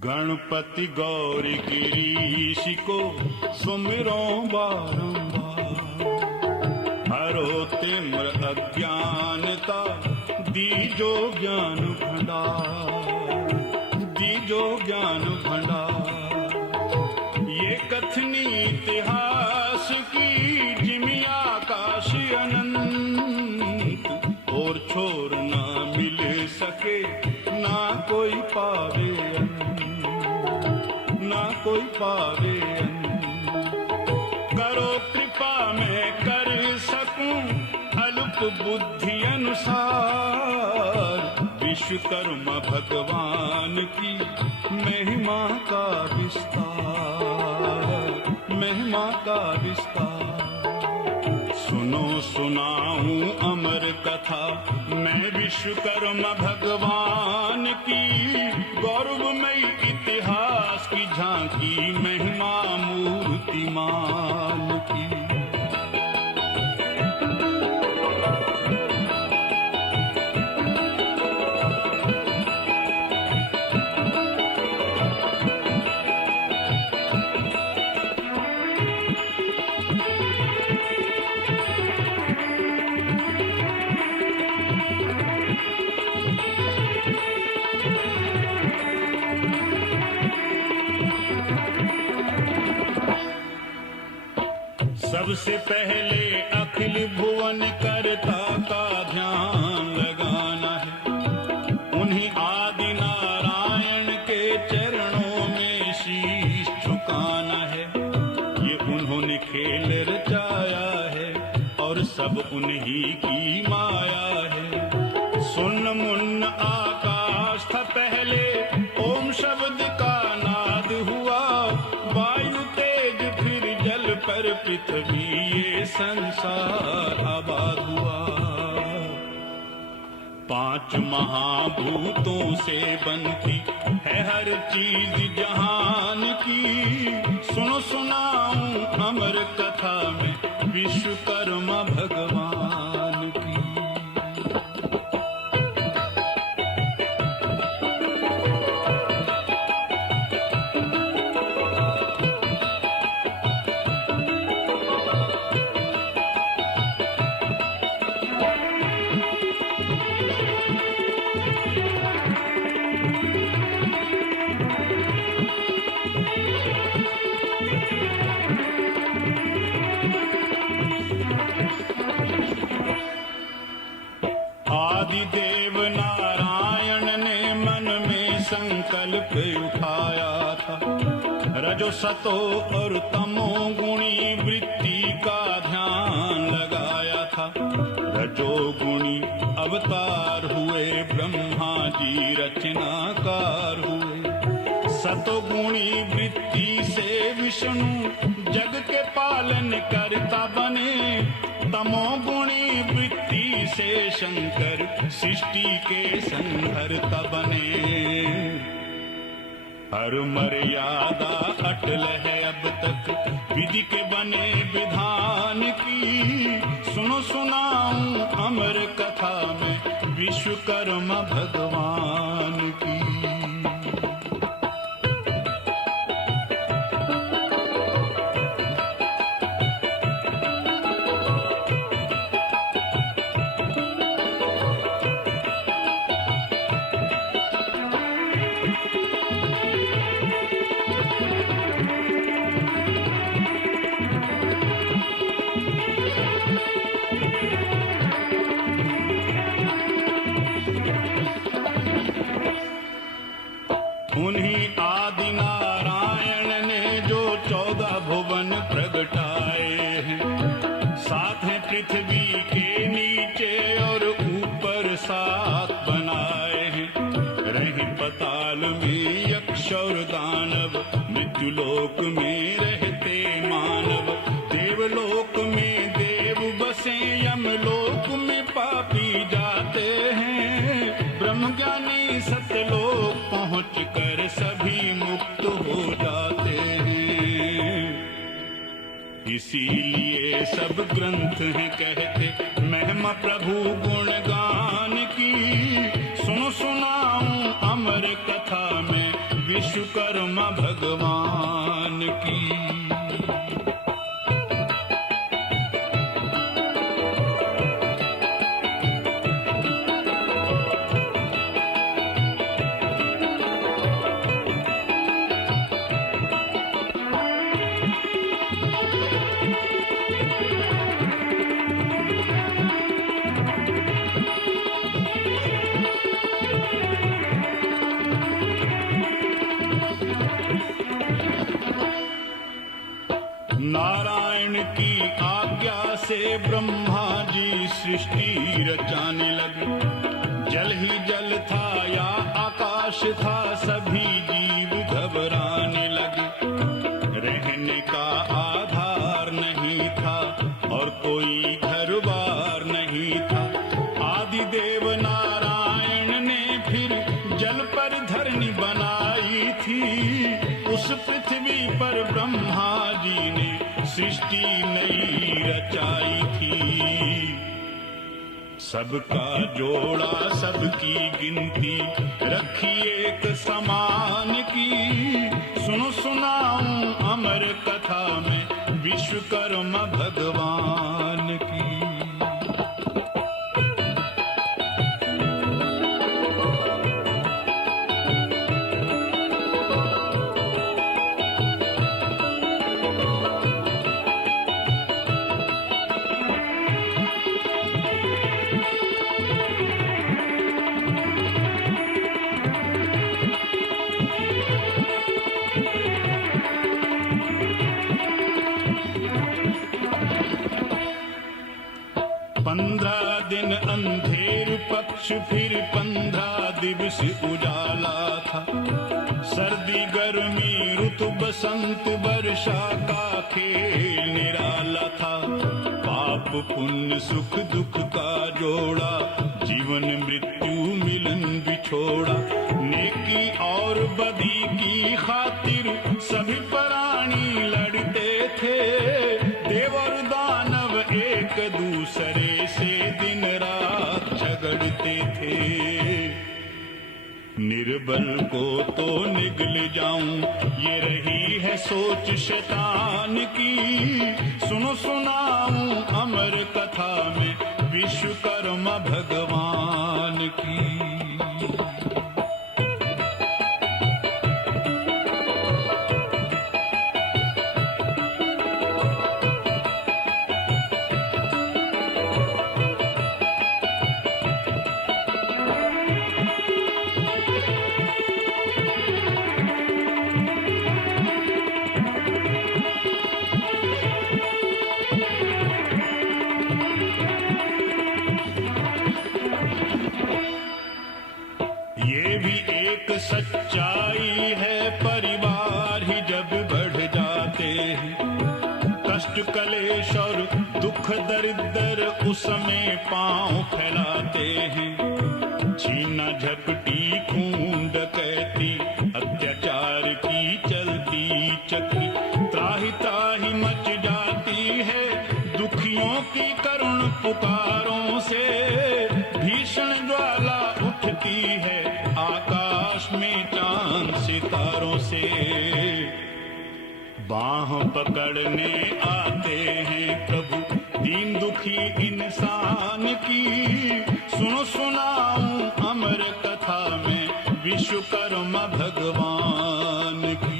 गणपति गौरी गिरीश को सुमिरो बारंबार, हरो तिम्र अज्ञानता दीजो ज्ञान भंडार, दीजो ज्ञान भंडार। ये कथनी इतिहास की जिमी आकाश अनंत, और छोर ना मिल सके ना कोई पावे, ना कोई पावे। करो कृपा मैं कर सकूं अल्प बुद्धि अनुसार, विश्वकर्मा भगवान की महिमा का विस्तार, महिमा का विस्तार। सुनो सुनाऊं अमर कथा मैं विश्वकर्मा भगवान की, गौरवमयी इतिहास की झांकी महिमा मूर्तिमान की। सबसे पहले अखिल भुवन कर्ता का ध्यान लगाना है, उन्हीं आदि नारायण के चरणों में शीश झुकाना है। ये उन्होंने खेल रचाया है और सब उन्हीं की माया है। सुन्न मुन्न आकाश था पहले, ओम शब्द का नाद हुआ, वायु तेज फिर जल पर पृथ्वी, ये संसार आबाद हुआ। पांच महाभूतों से बनती है हर चीज जहान की, सुनो सुनाऊं अमर कथा में विश्वकर्मा भगवान की। आदिदेव नारायण ने मन में संकल्प उठाया था, रजो सतो और तमो गुणी वृत्ति का ध्यान लगाया था। रजोगुणी अवतार हुए ब्रह्मा जी रचनाकार हुए, सतोगुणी वृत्ति से विष्णु जग के पालन करता बने, तमोगुणी वृत्ति से शंकर सृष्टि के संहर्ता बने। हर मर्यादा अटल है अब तक विधि के बने विधान की, सुनो सुनाऊं अमर कथा में विश्वकर्मा भगवान की। उन्हीं आदि नारायण ने जो 14 भुवन प्रगटाए हैं, 7 हैं पृथ्वी के नीचे और ऊपर 7 बनाए हैं। रहे पताल में यक्ष और दानव, मृत्युलोक में रहते मानव, देवलोक में देव बसे, यमलोक में पापी जाते हैं। ब्रह्मज्ञानी सत्यलोक पहुँच कर सभी मुक्त हो जाते हैं। इसीलिए सब ग्रंथ हैं कहते महिमा प्रभु गुणगान की, सुनो सुनाऊं अमर कथा में विश्वकर्मा भगवान की। नारायण की आज्ञा से ब्रह्मा जी सृष्टि रचाने लगे। जल ही जल था या आकाश था, सभी जीव घबराने लगे। रहने का आधार नहीं था और कोई घर बार नहीं था। आदिदेव नारायण ने फिर जल पर धरनी बनाई थी। उस पृथ्वी पर ब्रह्मा जी ने सृष्टि नई रचाई थी। सबका जोड़ा सबकी गिनती रखी एक समान की। सुनो सुनाऊं अमर कथा में विश्वकर्मा भगवान की। दिन अंधेर पक्ष फिर 15 दिवस उजाला था। सर्दी गर्मी ऋतु बसंत वर्षा का खेल निराला था। पाप पुण्य सुख दुख का जोड़ा, जीवन मृत्यु मिलन बिछोड़ा। नेकी और बदी की खातिर सभी प्राणी लड़ते थे। देव और दानव एक दूसरे से दिन रात झगड़ते थे। निर्बल को तो निगल जाऊं, ये रही है सोच शैतान की। सुनो सुनाऊं अमर कथा में विश्वकर्मा भगवान की। ये भी एक सच्चाई है, परिवार ही जब बढ़ जाते हैं। कष्ट कलेश और दुख दरिद्र उसमें पांव फैलाते हैं। छीना झपटी खून डकैती अत्याचार की चलती चक्की। त्राही त्राही मच जाती है दुखियों की करुण पुकारों से। भीषण ज्वाला उठती है आकाश में चांद सितारों से। बाह पकड़ने आते हैं प्रभु दीन दुखी इंसान की। सुनो सुनाऊं अमर कथा में विश्वकर्मा भगवान की।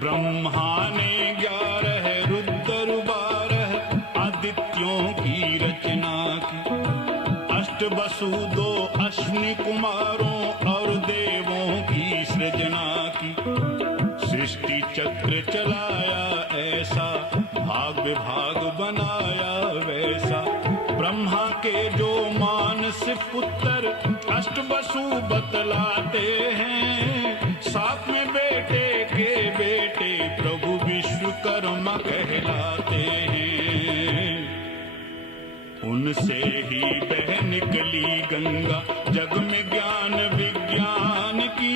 ब्रह्मा ने 11 रुद्र 12 आदित्यों की रचना की। अष्ट वसु 2 अश्विनी कुमारों और देवों की सृजना की। सृष्टि चक्र चलाया ऐसा, भाग विभाग बनाया वैसा। ब्रह्मा के जो मानस पुत्र अष्ट वसु बतलाते हैं। साथ में उनसे ही बह निकली गंगा, जग में ज्ञान विज्ञान की।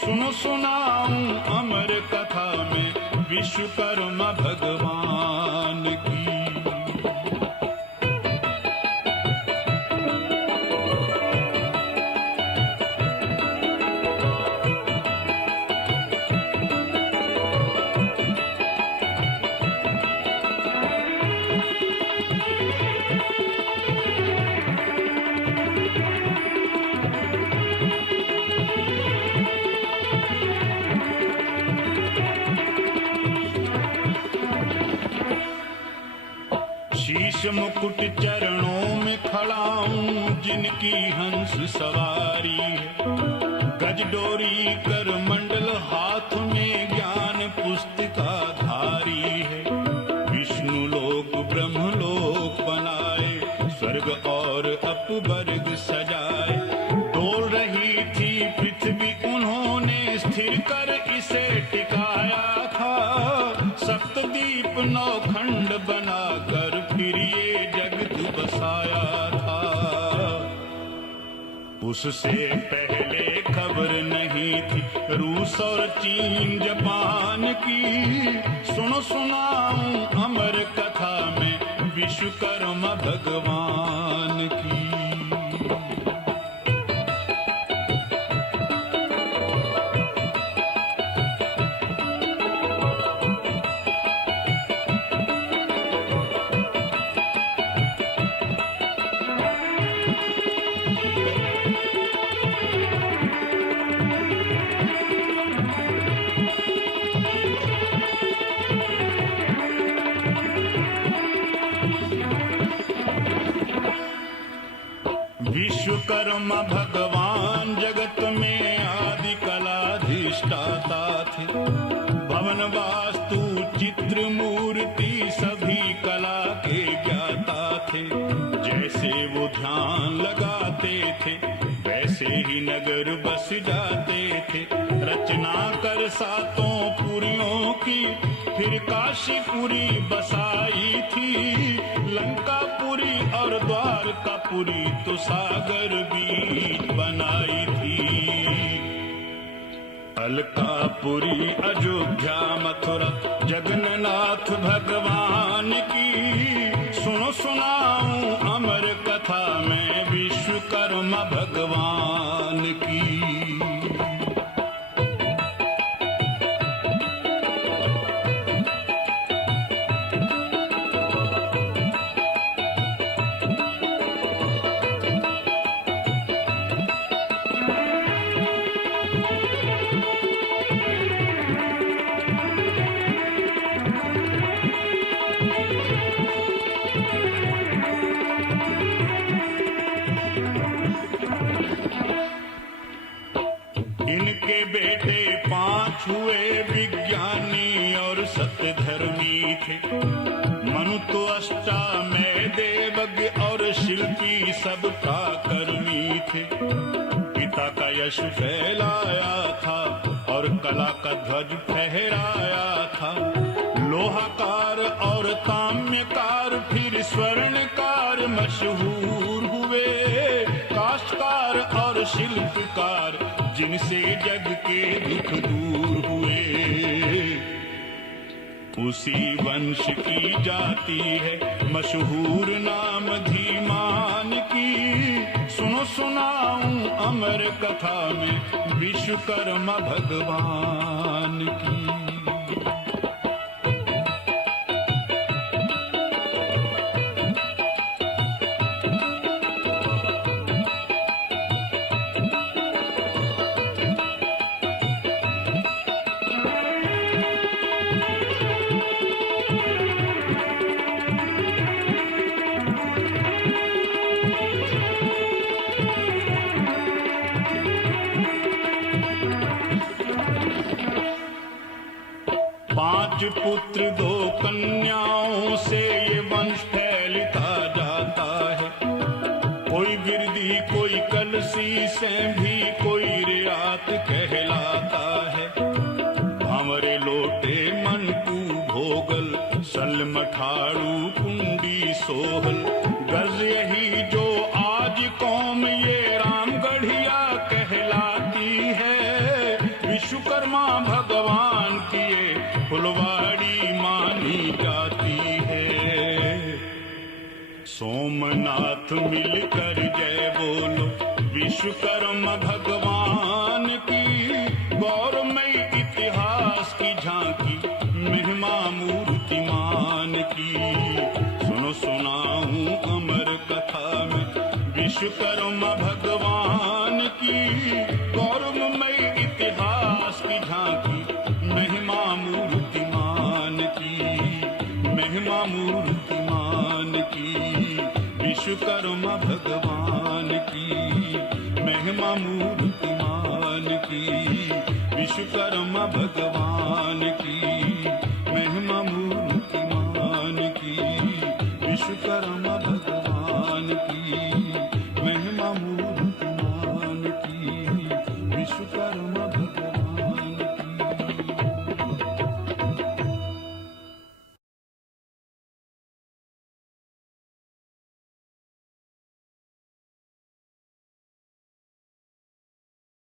सुनो सुनाऊं अमर कथा में विश्वकर्मा भगवान की। शीश मुकुट चरणों में खड़ा हूँ जिनकी हंस सवारी है। गज डोरी कर मंडल हाथ में ज्ञान पुस्तिका धारी है। विष्णु लोक ब्रह्म लोक बनाए, स्वर्ग और अपवर्ग सजाए। डोल रही थी पृथ्वी उन्होंने स्थिर कर इसे टिकाया था। सप्तद्वीप नौखंड बनाकर फिर ये जगत बसाया था। उससे पहले खबर नहीं थी रूस और चीन जापान की। सुनो सुनाऊं अमर कथा में विश्वकर्मा भगवान की। विश्वकर्मा भगवान जगत में आदि कलाधिष्ठाता थे। भवन वास्तु चित्र मूर्ति सभी कला के ज्ञाता थे। जैसे वो ध्यान लगाते थे वैसे ही नगर बस जाते थे। रचना कर सातों पुरियों की फिर काशीपुरी बसाई थी। लंकापुरी और द्वारकापुरी तो सागर बीच बनाई थी। अलकापुरी अयोध्या मथुरा जगन्नाथ भगवान की। सुनो सुनाऊं अमर कथा में विश्वकर्मा भगवान की। इनके बेटे 5 हुए विज्ञानी और सत्यधर्मी थे। मनु तो अष्टामेय देवज्ञ और शिल्पी सब प्राकर्मी थे। पिता का यश फैलाया था और कला का ध्वज फहराया था। लोहाकार और ताम्यकार फिर स्वर्णकार मशहूर हुए। काष्ठकार और शिल्पकार जिनसे जग के दुख दूर हुए। उसी वंश की जाती है मशहूर नाम धीमान की। सुनो सुनाऊं अमर कथा में विश्वकर्मा भगवान की। पुत्र 2 कन्याओं से ये वंश फैलता जाता है। कोई गिरदी कोई कलसी से भी कोई रियात कहलाता है। भंवरे लोटे मनकू भोगल सलमठाड़ू कुंडी सोहल। गज विश्वकर्मा भगवान की ये फुलवाड़ी मानी जाती है। सोमनाथ मिलकर जय बोलो विश्वकर्मा भगवान की, गौरमय इतिहास की झांकी महिमा मूर्तिमान की। सुनो सुनाऊं अमर कथा में विश्वकर्मा भगवान की, गौरवमय इतिहास की झांकी महिमा मूर्तिमान की, महिमा मूर्तिमान की। विश्वकर्मा भगवान की महिमा मूर्तिमान की, विश्वकर्मा भगवान की महिमा मूर्तिमान की, विश्वकर्मा